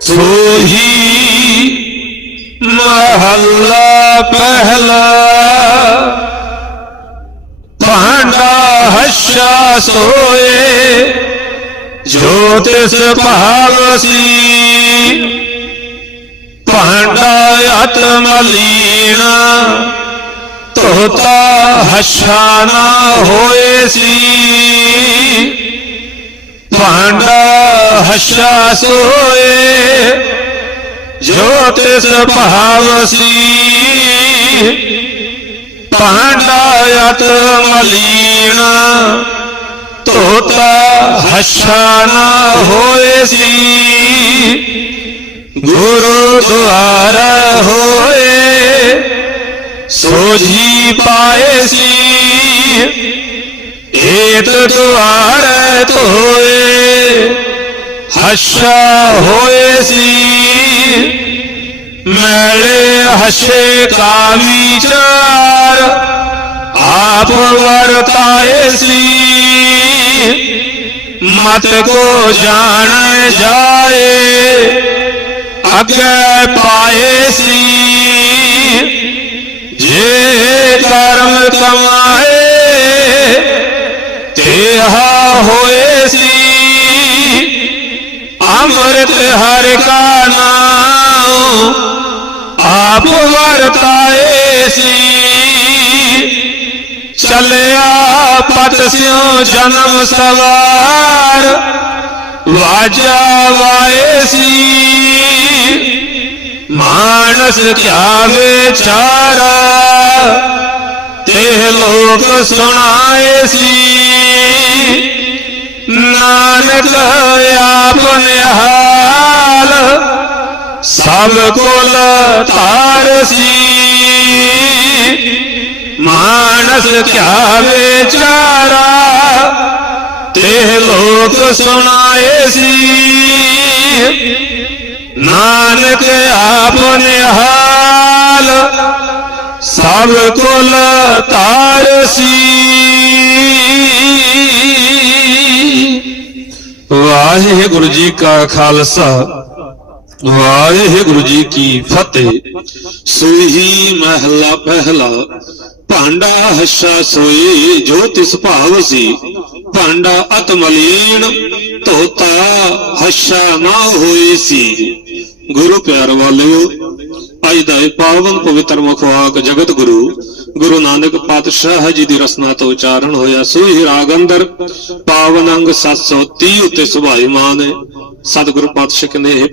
ਸੋਹੀ ਮਹੱਲਾ ਪਹਿਲਾ ਭਾਂਡਾ ਹਸ਼ਾ ਸੋਏ, ਜੋ ਤਿਸ ਭਾਵਸੀ ਭਾਂਡਾ ਅਤ ਮਲੀਨ, ਤੋਤਾ ਹੱਛਾ ਨਾ ਹੋਏ ਸੀ। ਭਾਂਡਾ हशा सोए ज्योतिष पहावसी पांडायत मलीन तोता हशाना होए सी गुरु द्वारा होए सोझी पाए सी एक द्वार तो ਹੱਛਾ ਹੋਏ ਸੀ। ਮੈਲੇ ਹੱਛੇ ਕਾ ਵਿਚਾਰ ਆਪ ਵਰਤਾਏ ਸੀ। ਮਤ ਕੋ ਜਾਣ ਜਾਏ, ਅੱਗੇ ਪਾਏ ਸੀ। ਜੇ ਕਰਮ ਕਮਾਏ, ਤੇਹਾ ਹੋਏ ਸੀ। अमृत हर का नाम। आप वरताए सी। चलया पत स्यो जन्म सवार। वाजा वाए सी। मानस क्या चारा ते लोग सुनाए सी। नानक या सब कुल तारसी। मानस क्या बेचारा? ते लोग सुनाए सी। नानक आपने हाल। सब कुल तारसी। वाहे गुरु जी का खालसा। ਵਾਹਿਗੁਰੂ ਜੀ ਕੀ ਫਤਿਹ। ਸੋਹੀ ਮਹਲਾ ਪਹਿਲਾ, ਭਾਂਡਾ ਹੱਛਾ ਸੋਈ ਜੋ ਤਿਸ ਭਾਵ ਸੀ। ਭਾਂਡਾ ਅਤ ਧੋਤਾ ਹੱਛਾ ਨਾ ਹੋਈ ਸੀ। ਗੁਰੂ ਪਿਆਰ ਵਾਲਿਓ, ਅੱਜ ਦਾ ਇਹ ਪਾਵਨ ਪਵਿੱਤਰ ਮੁਖਵਾਕ ਜਗਤ ਗੁਰੂ ਗੁਰੂ ਨਾਨਕ ਪਾਤਸ਼ਾਹ ਜੀ ਦੀ ਰਸਨਾ ਤੋਂ ਉਚਾਰਨ ਹੋਇਆ ਸੋਹੀ ਰਾਗ ਅੰਦਰ। ਪਾਵਨ ਅੰਗ 730 ਉੱਤੇ ਸੁਭਾਈਮਾਨ ਹੈ ਸਤਿਗੁਰੂ ਪਾਤਸ਼ਾਹ ਨੇ ਇਹ